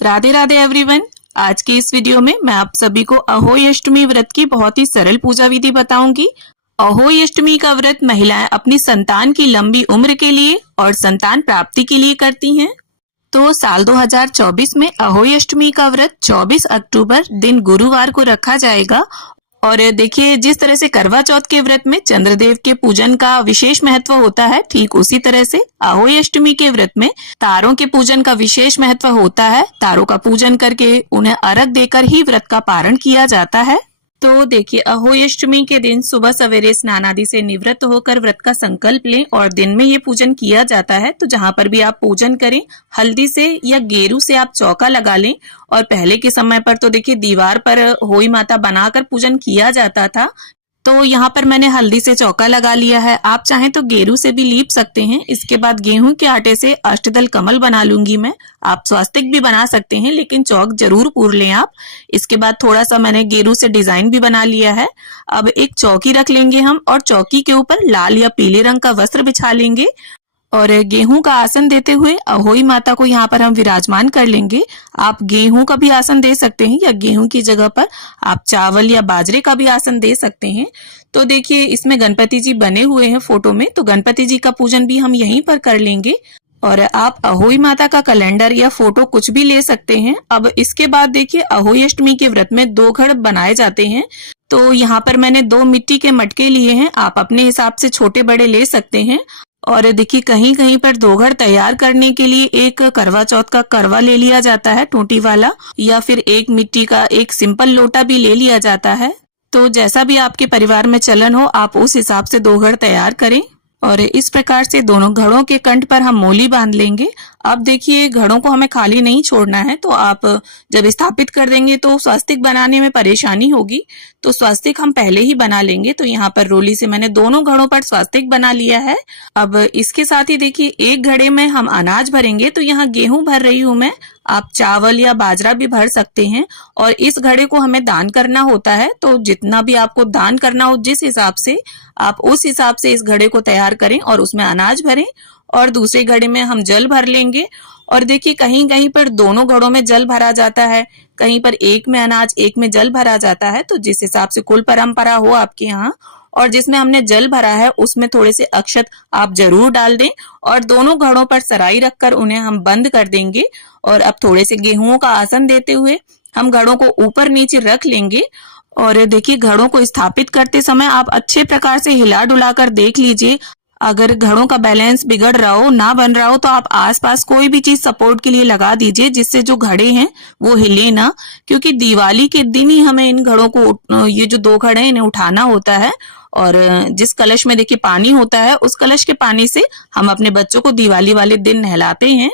Radhe Radhe everyone. आज के इस वीडियो में मैं आप सभी को अहोई अष्टमी व्रत की बहुत ही सरल पूजा विधि बताऊंगी। अहोई अष्टमी का व्रत महिलाएं अपनी संतान की लंबी उम्र के लिए और संतान प्राप्ति के लिए करती हैं। तो साल 2024 में अहोई अष्टमी का व्रत 24 अक्टूबर दिन गुरुवार को रखा जाएगा। और देखिए, जिस तरह से करवा चौथ के व्रत में चंद्रदेव के पूजन का विशेष महत्व होता है, ठीक उसी तरह से अहोई अष्टमी के व्रत में तारों के पूजन का विशेष महत्व होता है। तारों का पूजन करके उन्हें अर्घ देकर ही व्रत का पारण किया जाता है। तो देखिए, अहोई अष्टमी के दिन सुबह सवेरे स्नान आदि से निवृत्त होकर व्रत का संकल्प लें और दिन में ये पूजन किया जाता है। तो जहाँ पर भी आप पूजन करें, हल्दी से या गेरू से आप चौका लगा लें। और पहले के समय पर तो देखिए दीवार पर होई माता बनाकर पूजन किया जाता था, तो यहाँ पर मैंने हल्दी से चौका लगा लिया है। आप चाहें तो गेरू से भी लीप सकते हैं। इसके बाद गेहूं के आटे से अष्टदल कमल बना लूंगी मैं। आप स्वास्तिक भी बना सकते हैं, लेकिन चौक जरूर पूर लें आप। इसके बाद थोड़ा सा मैंने गेरू से डिजाइन भी बना लिया है। अब एक चौकी रख लेंगे हम और चौकी के ऊपर लाल या पीले रंग का वस्त्र बिछा लेंगे और गेहूं का आसन देते हुए अहोई माता को यहाँ पर हम विराजमान कर लेंगे। आप गेहूं का भी आसन दे सकते हैं या गेहूं की जगह पर आप चावल या बाजरे का भी आसन दे सकते हैं। तो देखिए, इसमें गणपति जी बने हुए हैं फोटो में, तो गणपति जी का पूजन भी हम यहीं पर कर लेंगे। और आप अहोई माता का कैलेंडर या फोटो कुछ भी ले सकते हैं। अब इसके बाद देखिए, अहोई अष्टमी के व्रत में 2 घड़ बनाए जाते हैं। तो यहाँ पर मैंने 2 मिट्टी के मटके लिए हैं। आप अपने हिसाब से छोटे बड़े ले सकते हैं। और देखिए, कहीं कहीं पर 2 घड़ तैयार करने के लिए एक करवा चौथ का करवा ले लिया जाता है, टोटी वाला, या फिर एक मिट्टी का एक सिंपल लोटा भी ले लिया जाता है। तो जैसा भी आपके परिवार में चलन हो, आप उस हिसाब से 2 घड़ तैयार करें। और इस प्रकार से दोनों घड़ों के कंठ पर हम मोली बांध लेंगे। अब देखिए, घड़ों को हमें खाली नहीं छोड़ना है। तो आप जब स्थापित कर देंगे तो स्वास्तिक बनाने में परेशानी होगी, तो स्वास्तिक हम पहले ही बना लेंगे। तो यहाँ पर रोली से मैंने दोनों घड़ों पर स्वास्तिक बना लिया है। अब इसके साथ ही देखिए, एक घड़े में हम अनाज भरेंगे। तो यहाँ गेहूं भर रही हूं मैं, आप चावल या बाजरा भी भर सकते हैं। और इस घड़े को हमें दान करना होता है, तो जितना भी आपको दान करना हो, जिस हिसाब से आप उस हिसाब से इस घड़े को तैयार करें और उसमें अनाज भरें। और दूसरे घड़े में हम जल भर लेंगे। और देखिए, कहीं कहीं पर दोनों घड़ों में जल भरा जाता है, कहीं पर एक में अनाज एक में जल भरा जाता है। तो जिस हिसाब से कुल परंपरा हो आपके यहाँ, और जिसमें हमने जल भरा है उसमें थोड़े से अक्षत आप जरूर डाल दें। और दोनों घड़ों पर सराई रखकर उन्हें हम बंद कर देंगे। और अब थोड़े से गेहूं का आसन देते हुए हम घड़ों को ऊपर नीचे रख लेंगे। और देखिए, घड़ों को स्थापित करते समय आप अच्छे प्रकार से हिला डुला कर देख लीजिए। अगर घड़ों का बैलेंस बिगड़ रहा हो, ना बन रहा हो, तो आप आसपास कोई भी चीज सपोर्ट के लिए लगा दीजिए, जिससे जो घड़े हैं वो हिले ना। क्योंकि दिवाली के दिन ही हमें इन घड़ों को, ये जो 2 घड़े हैं, इन्हें उठाना होता है। और जिस कलश में देखिए पानी होता है, उस कलश के पानी से हम अपने बच्चों को दिवाली वाले दिन नहलाते हैं।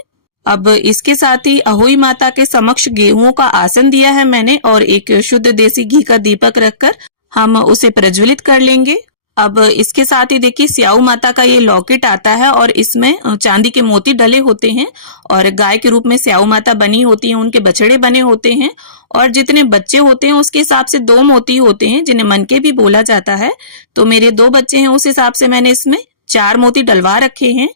अब इसके साथ ही अहोई माता के समक्ष गेहूं का आसन दिया है मैंने, और एक शुद्ध देसी घी का दीपक रखकर हम उसे प्रज्वलित कर लेंगे। अब इसके साथ ही देखिए, स्याऊ माता का ये लॉकेट आता है और इसमें चांदी के मोती डले होते हैं। और गाय के रूप में स्याऊ माता बनी होती है, उनके बछड़े बने होते हैं। और जितने बच्चे होते हैं उसके हिसाब से 2 मोती होते हैं, जिन्हें मनके भी बोला जाता है। तो मेरे 2 बच्चे हैं, उस हिसाब से मैंने इसमें 4 मोती डलवा रखे हैं।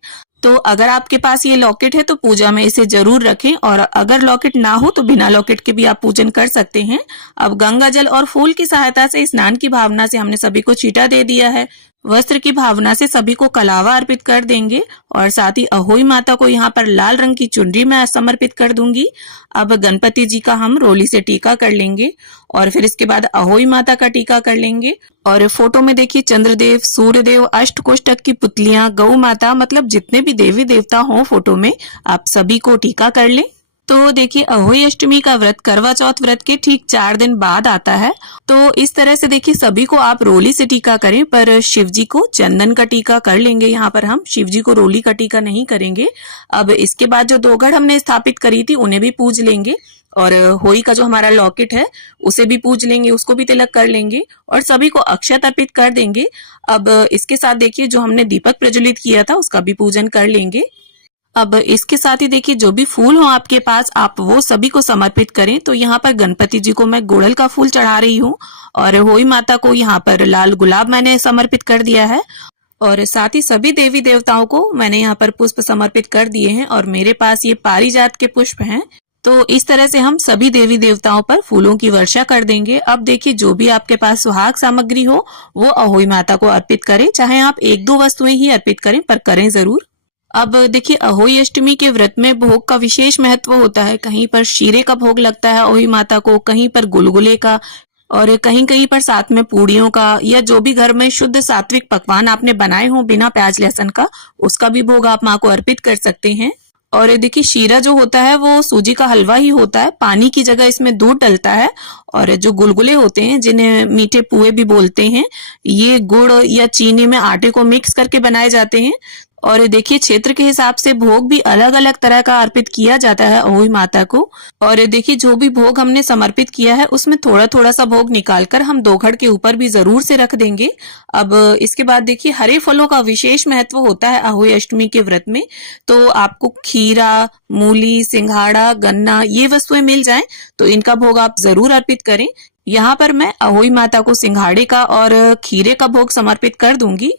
तो अगर आपके पास ये लॉकेट है तो पूजा में इसे जरूर रखें, और अगर लॉकेट ना हो तो बिना लॉकेट के भी आप पूजन कर सकते हैं। अब गंगा जल और फूल की सहायता से स्नान की भावना से हमने सभी को छींटा दे दिया है। वस्त्र की भावना से सभी को कलावा अर्पित कर देंगे। और साथ ही अहोई माता को यहाँ पर लाल रंग की चुनरी में समर्पित कर दूंगी। अब गणपति जी का हम रोली से टीका कर लेंगे और फिर इसके बाद अहोई माता का टीका कर लेंगे। और फोटो में देखिए, चंद्रदेव, सूर्यदेव, अष्टकोष्टक की पुतलियां, गौ माता, मतलब जितने भी देवी देवता हो फोटो में, आप सभी को टीका कर लें। तो देखिए, अहोई अष्टमी का व्रत करवा चौथ व्रत के ठीक 4 दिन बाद आता है। तो इस तरह से देखिए, सभी को आप रोली से टीका करें, पर शिव जी को चंदन का टीका कर लेंगे। यहाँ पर हम शिव जी को रोली का टीका नहीं करेंगे। अब इसके बाद जो 2 घड़ हमने स्थापित करी थी उन्हें भी पूज लेंगे। और होई का जो हमारा लॉकेट है उसे भी पूज लेंगे, उसको भी तिलक कर लेंगे और सभी को अक्षत अर्पित कर देंगे। अब इसके साथ देखिए, जो हमने दीपक प्रज्वलित किया था उसका भी पूजन कर लेंगे। अब इसके साथ ही देखिए, जो भी फूल हो आपके पास, आप वो सभी को समर्पित करें। तो यहाँ पर गणपति जी को मैं गुड़हल का फूल चढ़ा रही हूँ, और होई माता को यहाँ पर लाल गुलाब मैंने समर्पित कर दिया है। और साथ ही सभी देवी देवताओं को मैंने यहाँ पर पुष्प समर्पित कर दिए हैं। और मेरे पास ये पारिजात के पुष्प हैं। तो इस तरह से हम सभी देवी देवताओं पर फूलों की वर्षा कर देंगे। अब देखिए जो भी आपके पास सुहाग सामग्री हो वो अहोई माता को अर्पित करें, चाहे आप 1-2 वस्तुएं ही अर्पित करें पर करें जरूर। अब देखिए अहोई अष्टमी के व्रत में भोग का विशेष महत्व होता है। कहीं पर शीरे का भोग लगता है अहोई माता को, कहीं पर गुलगुले का और कहीं कहीं पर साथ में पूड़ियों का, या जो भी घर में शुद्ध सात्विक पकवान आपने बनाए हो बिना प्याज लहसुन का, उसका भी भोग आप माँ को अर्पित कर सकते हैं। और देखिए शीरा जो होता है वो सूजी का हलवा ही होता है, पानी की जगह इसमें दूध डलता है। और जो गुलगुले होते हैं जिन्हें मीठे पुए भी बोलते हैं, ये गुड़ या चीनी में आटे को मिक्स करके बनाए जाते हैं। और देखिए क्षेत्र के हिसाब से भोग भी अलग अलग तरह का अर्पित किया जाता है अहोई माता को। और देखिए जो भी भोग हमने समर्पित किया है उसमें थोड़ा थोड़ा सा भोग निकालकर हम दोघड़ के ऊपर भी जरूर से रख देंगे। अब इसके बाद देखिए हरे फलों का विशेष महत्व होता है अहोई अष्टमी के व्रत में। तो आपको खीरा, मूली, सिंघाड़ा, गन्ना ये वस्तुएं मिल जाएं तो इनका भोग आप जरूर अर्पित करें। यहाँ पर मैं अहोई माता को सिंघाड़े का और खीरे का भोग समर्पित कर दूंगी।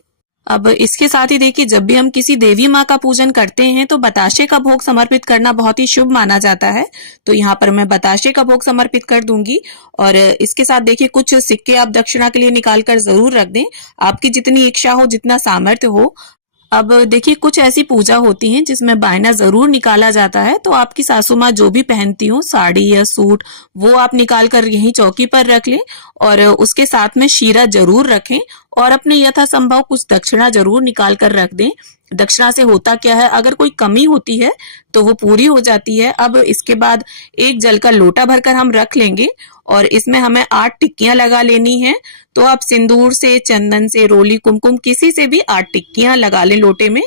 अब इसके साथ ही देखिए जब भी हम किसी देवी माँ का पूजन करते हैं तो बताशे का भोग समर्पित करना बहुत ही शुभ माना जाता है। तो यहाँ पर मैं बताशे का भोग समर्पित कर दूंगी। और इसके साथ देखिए कुछ सिक्के आप दक्षिणा के लिए निकाल कर जरूर रख दें, आपकी जितनी इच्छा हो, जितना सामर्थ्य हो। अब देखिए कुछ ऐसी पूजा होती है जिसमें बायना जरूर निकाला जाता है, तो आपकी सासू माँ जो भी पहनती हो साड़ी या सूट, वो आप निकाल कर यहीं चौकी पर रख लें। और उसके साथ में शीरा जरूर रखें और अपने यथासंभव कुछ दक्षिणा जरूर निकाल कर रख दें। दक्षिणा से होता क्या है, अगर कोई कमी होती है तो वो पूरी हो जाती है। अब इसके बाद एक जल का लोटा भरकर हम रख लेंगे और इसमें हमें 8 टिक्कियां लगा लेनी है। तो आप सिंदूर से, चंदन से, रोली, कुमकुम किसी से भी 8 टिक्कियां लगा लें लोटे में।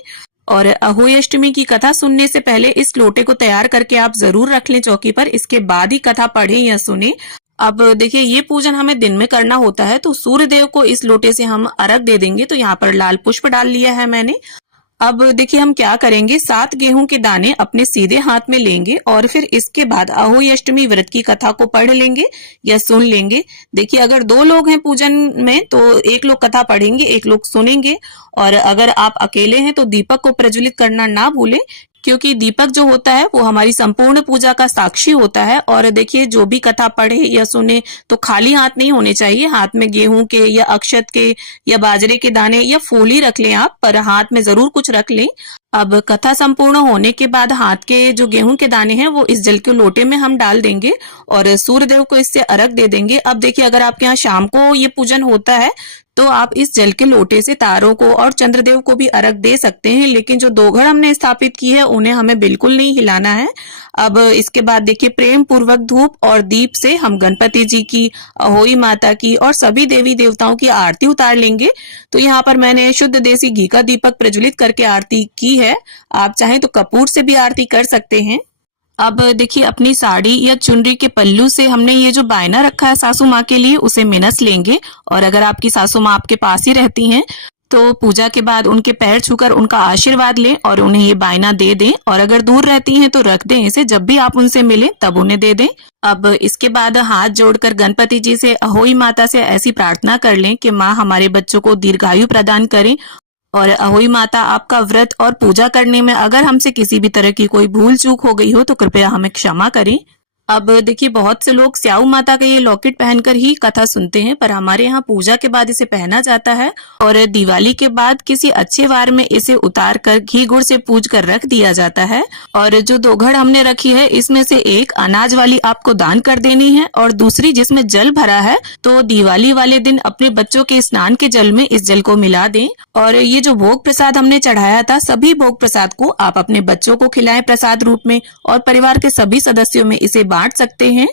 और अहोई अष्टमी की कथा सुनने से पहले इस लोटे को तैयार करके आप जरूर रख लें चौकी पर, इसके बाद ही कथा पढ़ें या सुने। अब देखिए ये पूजन हमें दिन में करना होता है, तो सूर्य देव को इस लोटे से हम अर्घ दे देंगे। तो यहाँ पर लाल पुष्प डाल लिया है मैंने। अब देखिए हम क्या करेंगे, 7 गेहूं के दाने अपने सीधे हाथ में लेंगे और फिर इसके बाद अहोई अष्टमी व्रत की कथा को पढ़ लेंगे या सुन लेंगे। देखिए अगर 2 लोग हैं पूजन में तो एक लोग कथा पढ़ेंगे, एक लोग सुनेंगे। और अगर आप अकेले हैं तो दीपक को प्रज्वलित करना ना भूलें, क्योंकि दीपक जो होता है वो हमारी संपूर्ण पूजा का साक्षी होता है। और देखिए जो भी कथा पढ़े या सुने तो खाली हाथ नहीं होने चाहिए, हाथ में गेहूं के या अक्षत के या बाजरे के दाने या फूल ही रख लें आप, पर हाथ में जरूर कुछ रख लें। अब कथा संपूर्ण होने के बाद हाथ के जो गेहूं के दाने हैं वो इस जल के लोटे में हम डाल देंगे और सूर्य देव को इससे अर्घ दे देंगे। अब देखिए अगर आपके यहाँ शाम को ये पूजन होता है तो आप इस जल के लोटे से तारों को और चंद्रदेव को भी अर्घ दे सकते हैं, लेकिन जो दोघड़ हमने स्थापित की है उन्हें हमें बिल्कुल नहीं हिलाना है। अब इसके बाद देखिए प्रेम पूर्वक धूप और दीप से हम गणपति जी की, अहोई माता की और सभी देवी देवताओं की आरती उतार लेंगे। तो यहाँ पर मैंने शुद्ध देसी घी का दीपक प्रज्वलित करके आरती की है, आप चाहें तो कपूर से भी आरती कर सकते हैं। अब देखिए अपनी साड़ी या चुनरी के पल्लू से हमने ये जो बायना रखा है सासू माँ के लिए उसे मिनस लेंगे। और अगर आपकी सासू माँ आपके पास ही रहती हैं तो पूजा के बाद उनके पैर छूकर उनका आशीर्वाद लें और उन्हें ये बायना दे दें। और अगर दूर रहती हैं तो रख दें इसे, जब भी आप उनसे मिलें तब उन्हें दे दें। अब इसके बाद हाथ जोड़कर गणपति जी से, अहोई माता से ऐसी प्रार्थना कर लें कि माँ हमारे बच्चों को दीर्घायु प्रदान करें। और अहोई माता आपका व्रत और पूजा करने में अगर हमसे किसी भी तरह की कोई भूल चूक हो गई हो तो कृपया हमें क्षमा करें। अब देखिए बहुत से लोग स्याऊ माता का ये लॉकेट पहनकर ही कथा सुनते हैं, पर हमारे यहाँ पूजा के बाद इसे पहना जाता है और दिवाली के बाद किसी अच्छे वार में इसे उतार कर घी गुड़ से पूज कर रख दिया जाता है। और जो दोघड़ हमने रखी है इसमें से एक अनाज वाली आपको दान कर देनी है और दूसरी जिसमें जल भरा है तो दिवाली वाले दिन अपने बच्चों के स्नान के जल में इस जल को मिला दें। और ये जो भोग प्रसाद हमने चढ़ाया था, सभी भोग प्रसाद को आप अपने बच्चों को खिलाएं प्रसाद रूप में और परिवार के सभी सदस्यों में इसे बांट सकते हैं।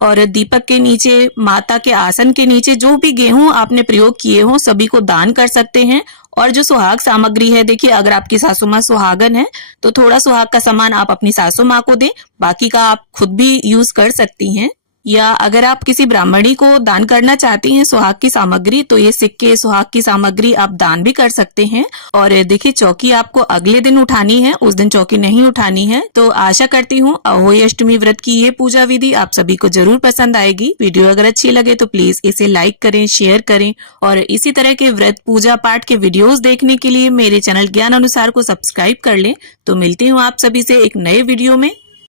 और दीपक के नीचे, माता के आसन के नीचे जो भी गेहूं आपने प्रयोग किए हो सभी को दान कर सकते हैं। और जो सुहाग सामग्री है, देखिए अगर आपकी सासू माँ सुहागन है तो थोड़ा सुहाग का सामान आप अपनी सासू माँ को दें, बाकी का आप खुद भी यूज कर सकती हैं। या अगर आप किसी ब्राह्मणी को दान करना चाहती हैं सुहाग की सामग्री तो ये सिक्के, सुहाग की सामग्री आप दान भी कर सकते हैं। और देखिए चौकी आपको अगले दिन उठानी है, उस दिन चौकी नहीं उठानी है। तो आशा करती हूँ अहोई अष्टमी व्रत की ये पूजा विधि आप सभी को जरूर पसंद आएगी। वीडियो अगर अच्छी लगे तो प्लीज इसे लाइक करें, शेयर करें और इसी तरह के व्रत पूजा पाठ के वीडियोस देखने के लिए मेरे चैनल ज्ञान अनुसार को सब्सक्राइब कर लें। तो मिलती हूँ आप सभी से एक नए वीडियो में।